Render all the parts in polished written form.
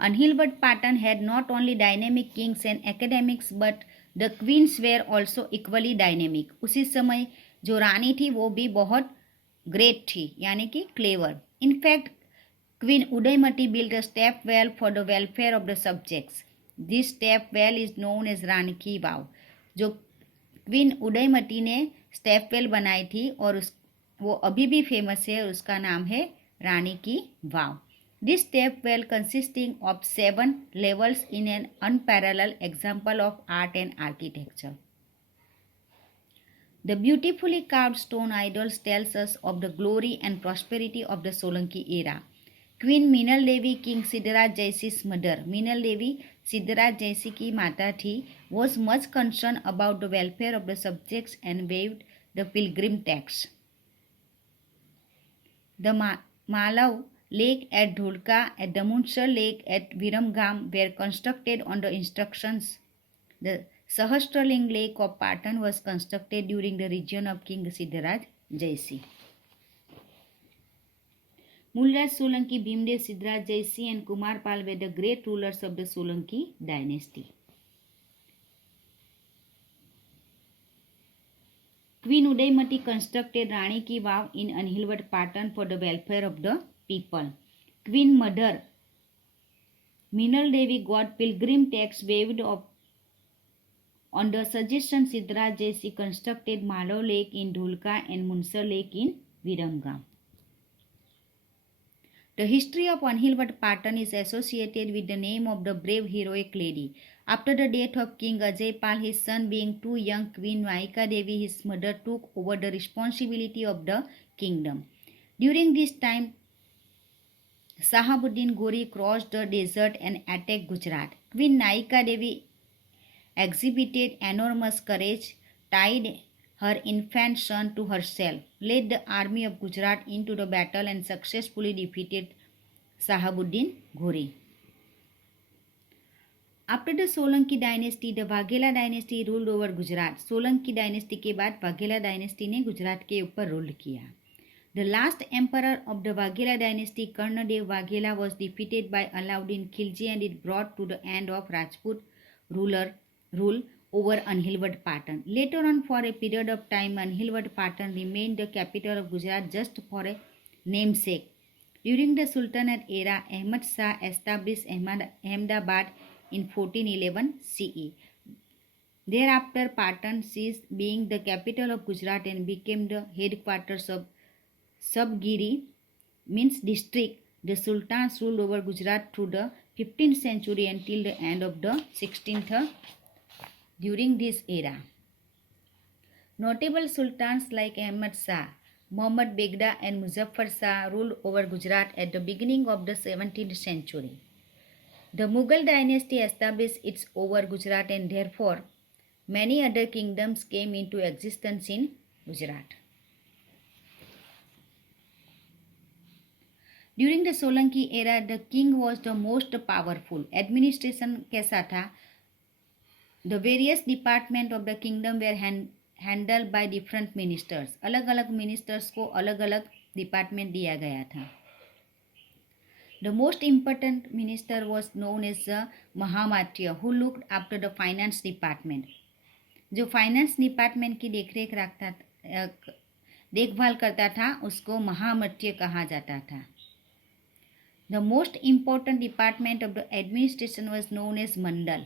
Anhilwat Patan had not only dynamic kings and academics but the queens were also equally dynamic. उसी समय जो रानी थी वो भी बहुत ग्रेट थी यानी कि clever. In fact, Queen Udaymati built a step well for the welfare of the subjects. This step well is known as रानी की वाव. जो क्वीन उदयमती ने स्टेप वेल बनाई थी और वो अभी भी फेमस है, उसका नाम है रानी की वाव. This step well consisting of 7 levels in an unparalleled example of art and architecture. The beautifully carved stone idols tells us of the glory and prosperity of the Solanki era. Queen Minal Devi, King Siddharaj Jayashee's mother, Minal Devi Siddharaj JC की माता थी, was much concerned about the welfare of the subjects and waived the pilgrim tax. The Malav Lake at Dholka and the Munsar Lake at Viramgam were constructed on the instructions. The Sahasraling Lake of Patan was constructed during the reign of King Siddharaj Jayasee. Mulraj Solanki, Bhimdev, Siddharaj Jayasee and Kumar Pal were the great rulers of the Solanki dynasty. Queen Udaymati constructed Rani Ki Vav in Anhilwat Patan for the welfare of the people. Queen Mother Minal Devi got pilgrim tax waived off. On the suggestion, Siddharaj Jayasee constructed Malav Lake in Dholka and Munsar Lake in Viramgam. The history of Anhilwat Patan is associated with the name of the brave heroic lady. After the death of King Ajay Pal, his son being too young, Queen Mahika Devi, his mother, took over the responsibility of the kingdom. During this time, Sahabuddin Ghori crossed the desert and attacked Gujarat. Queen Naika Devi exhibited enormous courage, tied her infant son to herself, led the army of Gujarat into the battle and successfully defeated Sahabuddin Ghori. After the Solanki dynasty, the Waghela dynasty ruled over Gujarat. Solanki dynasty के बाद Vaghela dynasty ने गुजरात के ऊपर rule किया. The last emperor of the Waghela dynasty, Karnadev Waghela, was defeated by Alauddin Khilji and it brought to the end of Rajput rule over Anhilwat Patan. Later on, for a period of time, Anhilwat Patan remained the capital of Gujarat just for a namesake. During the Sultanate era, Ahmad Shah established Ahmedabad in 1411 CE. Thereafter, Patan ceased being the capital of Gujarat and became the headquarters of Sabgiri, means district. The Sultans ruled over Gujarat through the 15th century until the end of the 16th. During this era, notable sultans like Ahmad Shah, Muhammad Begda and Muzaffar Shah ruled over Gujarat at the beginning of the 17th century. The Mughal dynasty established its over Gujarat and therefore many other kingdoms came into existence in Gujarat. During the Solanki era, the king was the most powerful. Administration कैसा था? The various departments of the kingdom were handled by different ministers. अलग अलग ministers को अलग अलग department दिया गया था. The most important minister was known as the Mahamatya, who looked after the finance department. जो finance department की देखभाल करता था उसको महामत्य कहा जाता था. The most important department of the administration was known as Mandal.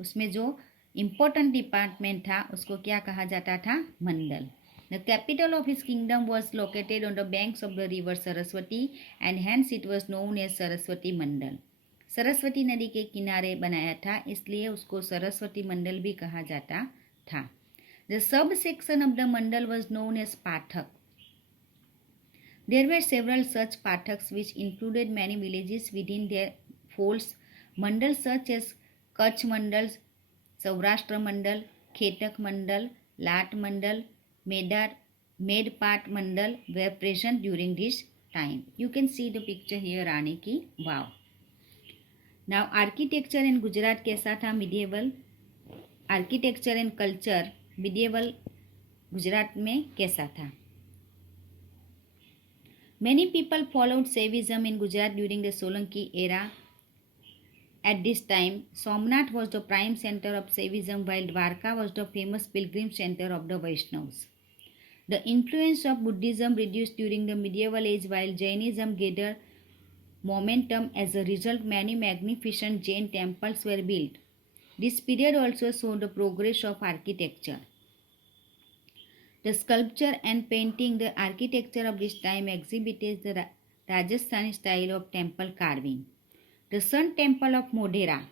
उसमें जो इम्पोर्टेंट डिपार्टमेंट था उसको क्या कहा जाता था? Mandal. The capital of his kingdom was located on the banks of the river Saraswati and hence it was known as Saraswati mandal. Saraswati नदी के किनारे बनाया था इसलिए उसको सरस्वती मंडल भी कहा जाता था. The sub section of the mandal was known as pathak. There were several such pathaks which included many villages within their folds. Mandal such as Kachchh mandal, Saurashtra mandal, Khetak mandal, Lat mandal, Medpat mandal were present during this time. You can see the picture here, Rani Ki Vav. Now architecture in Gujarat कैसा था? medieval architecture and culture medieval Gujarat में कैसा था? Many people followed Saivism in Gujarat during the Solanki era. At this time, Somnath was the prime center of Saivism, while Dwarka was the famous pilgrim center of the Vaishnavas. The influence of Buddhism reduced during the medieval age, while Jainism gathered momentum. As a result, many magnificent Jain temples were built. This period also saw the progress of architecture. The sculpture and painting, the architecture of this time exhibited the Rajasthani style of temple carving. The Sun Temple of Modhera,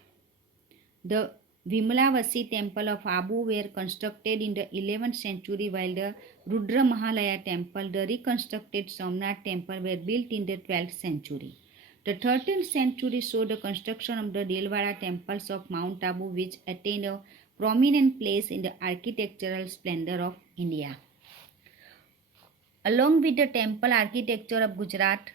the Vimalavasi Temple of Abu were constructed in the 11th century, while the Rudra Mahalaya Temple, the reconstructed Somnath Temple, were built in the 12th century. The 13th century saw the construction of the Delwara temples of Mount Abu, which attained a prominent place in the architectural splendor of India. Along with the temple architecture of Gujarat,